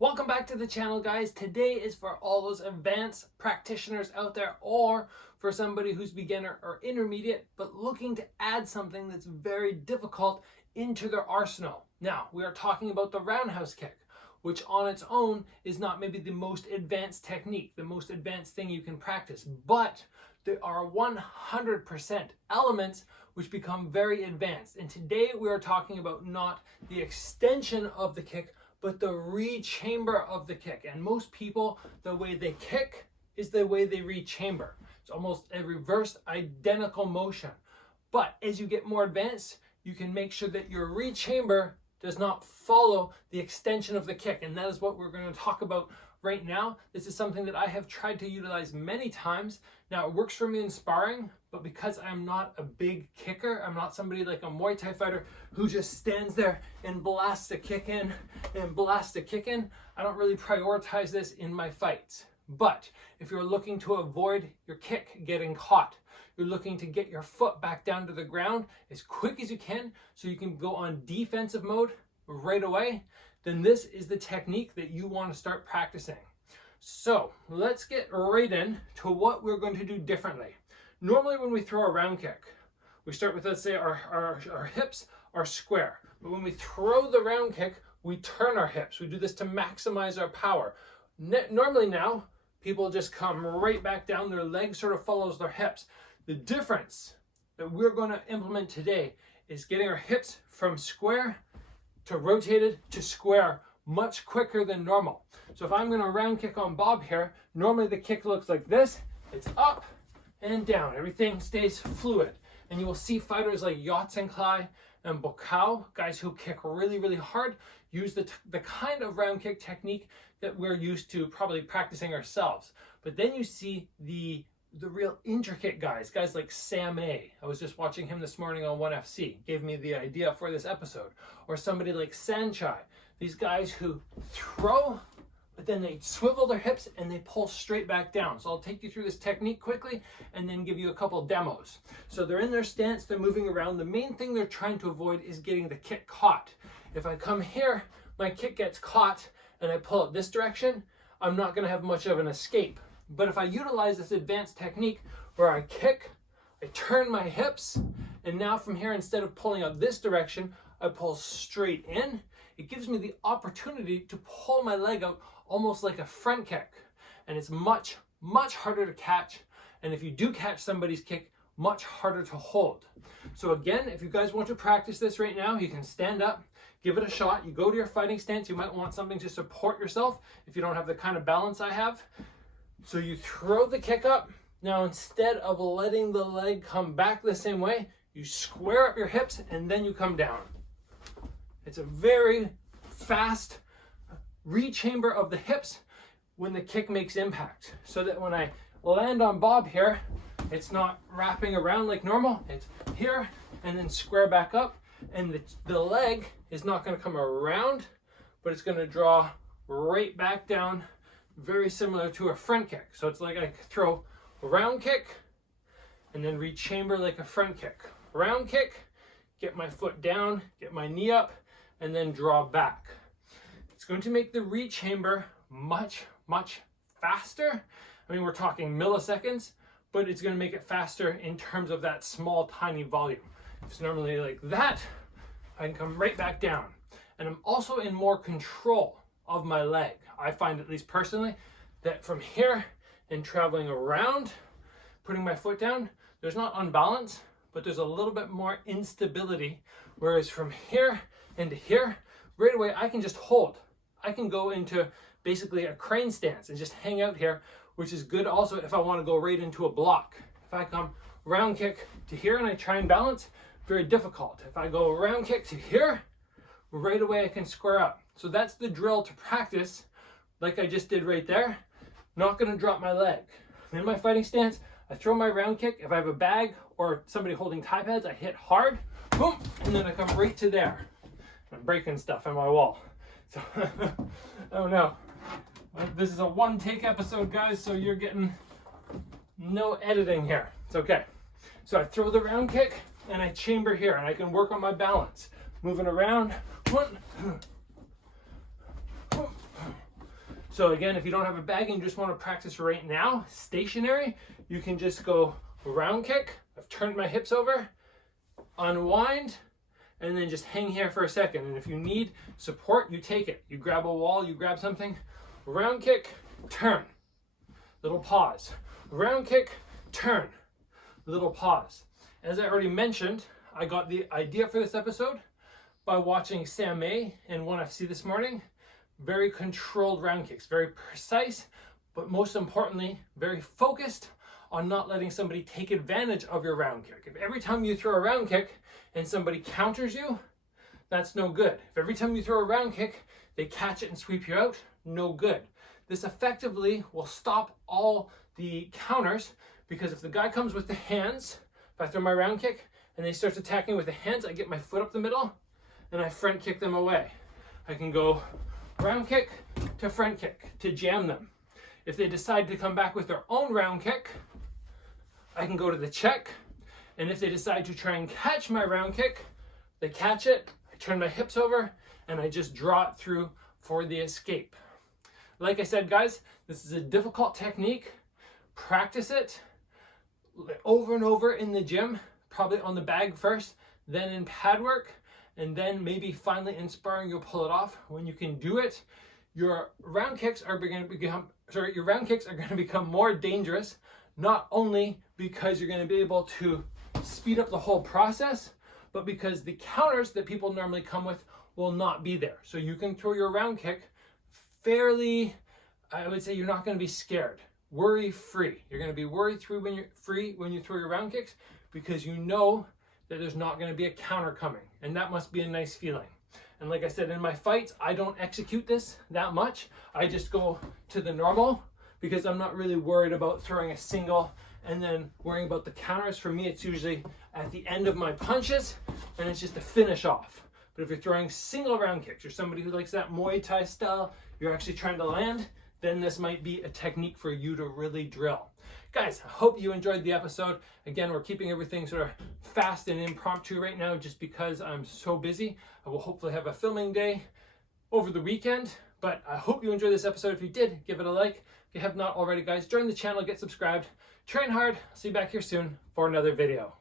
Welcome back to the channel, guys. Today is for all those advanced practitioners out there, or for somebody who's beginner or intermediate but looking to add something that's very difficult into their arsenal. Now, we are talking about the roundhouse kick, which on its own is not maybe the most advanced technique, the most advanced thing you can practice, but there are 100% elements which become very advanced. And today we are talking about not the extension of the kick, but the rechamber of the kick. And most people, the way they kick is the way they rechamber. It's almost a reversed identical motion. But as you get more advanced, you can make sure that your rechamber does not follow the extension of the kick. And that is what we're going to talk about right now. This is something that I have tried to utilize many times. Now, it works for me in sparring, but because I'm not a big kicker, I'm not somebody like a Muay Thai fighter who just stands there and blasts a kick in and blasts a kick in, I don't really prioritize this in my fights. But if you're looking to avoid your kick getting caught, you're looking to get your foot back down to the ground as quick as you can so you can go on defensive mode right away, then this is the technique that you want to start practicing. So let's get right in to what we're going to do differently. Normally when we throw a round kick, we start with, let's say, our hips are square. But when we throw the round kick, we turn our hips. We do this to maximize our power. Normally now, people just come right back down. Their leg sort of follows their hips. The difference that we're going to implement today is getting our hips from square to rotated to square much quicker than normal. So if I'm going to round kick on Bob here, normally the kick looks like this. It's up and down. Everything stays fluid. And you will see fighters like Saenchai and Buakaw, guys who kick really, really hard, use the kind of round kick technique that we're used to probably practicing ourselves. But then you see the real intricate guys like Saenchai. I was just watching him this morning on 1FC, gave me the idea for this episode. Or somebody like Saenchai. These guys who throw, but then they swivel their hips and they pull straight back down. So I'll take you through this technique quickly and then give you a couple demos. So they're in their stance, they're moving around. The main thing they're trying to avoid is getting the kick caught. If I come here, my kick gets caught and I pull it this direction, I'm not going to have much of an escape. But if I utilize this advanced technique where I kick, I turn my hips, and now from here, instead of pulling out this direction, I pull straight in, it gives me the opportunity to pull my leg out almost like a front kick. And it's much, much harder to catch. And if you do catch somebody's kick, much harder to hold. So again, if you guys want to practice this right now, you can stand up, give it a shot. You go to your fighting stance. You might want something to support yourself if you don't have the kind of balance I have. So you throw the kick up. Now, instead of letting the leg come back the same way, you square up your hips and then you come down. It's a very fast rechamber of the hips when the kick makes impact. So that when I land on Bob here, it's not wrapping around like normal. It's here and then square back up. And the leg is not going to come around, but it's going to draw right back down, very similar to a front kick. So it's like I throw a round kick and then rechamber like a front kick. Round kick, get my foot down, get my knee up, and then draw back. It's going to make the rechamber much, much faster. I mean, we're talking milliseconds, but it's going to make it faster in terms of that small, tiny volume. If it's normally like that, I can come right back down. And I'm also in more control of my leg. I find, at least personally, that from here and traveling around, putting my foot down, there's not unbalance, but there's a little bit more instability. Whereas from here into here, right away, I can just hold. I can go into basically a crane stance and just hang out here, which is good also if I want to go right into a block. If I come round kick to here and I try and balance, very difficult. If I go round kick to here, right away I can square up. So that's the drill to practice, like I just did right there. Not going to drop my leg. I'm in my fighting stance, I throw my round kick. If I have a bag or somebody holding Thai pads, I hit hard, boom, and then I come right to there. I'm breaking stuff on my wall. So, oh no. This is a one take episode, guys, so you're getting no editing here. It's okay. So I throw the round kick and I chamber here and I can work on my balance. Moving around, one, So again, if you don't have a bag and you just want to practice right now, stationary, you can just go round kick. I've turned my hips over, unwind, and then just hang here for a second. And if you need support, you take it. You grab a wall, you grab something, round kick, turn, little pause, round kick, turn, little pause. As I already mentioned, I got the idea for this episode by watching Saenchai in ONE FC this morning. Very controlled round kicks, very precise, but most importantly, very focused on not letting somebody take advantage of your round kick. If every time you throw a round kick and somebody counters you, that's no good. If every time you throw a round kick, they catch it and sweep you out, no good. This effectively will stop all the counters, because if the guy comes with the hands, if I throw my round kick and they start attacking with the hands, I get my foot up the middle and I front kick them away. I can go round kick to front kick to jam them. If they decide to come back with their own round kick, I can go to the check. And if they decide to try and catch my round kick, they catch it, I turn my hips over, and I just draw it through for the escape. Like I said, guys, this is a difficult technique. Practice it over and over in the gym, probably on the bag first, then in pad work, and then maybe finally in sparring you'll pull it off. When you can do it, your round kicks are going to become more dangerous, not only because you're going to be able to speed up the whole process, but because the counters that people normally come with will not be there. So you can throw your round kick fairly, I would say you're not going to be scared. Worry free. You're going to be worry free when you throw your round kicks, because you know that there's not going to be a counter coming, and that must be a nice feeling. And like I said, in my fights, I don't execute this that much. I just go to the normal, because I'm not really worried about throwing a single and then worrying about the counters. For me, it's usually at the end of my punches, and it's just to finish off. But if you're throwing single round kicks, you're somebody who likes that Muay Thai style, you're actually trying to land, then this might be a technique for you to really drill. Guys, I hope you enjoyed the episode. Again, we're keeping everything sort of fast and impromptu right now just because I'm so busy. I will hopefully have a filming day over the weekend, but I hope you enjoyed this episode. If you did, give it a like. If you have not already, guys, join the channel, get subscribed, train hard. I'll see you back here soon for another video.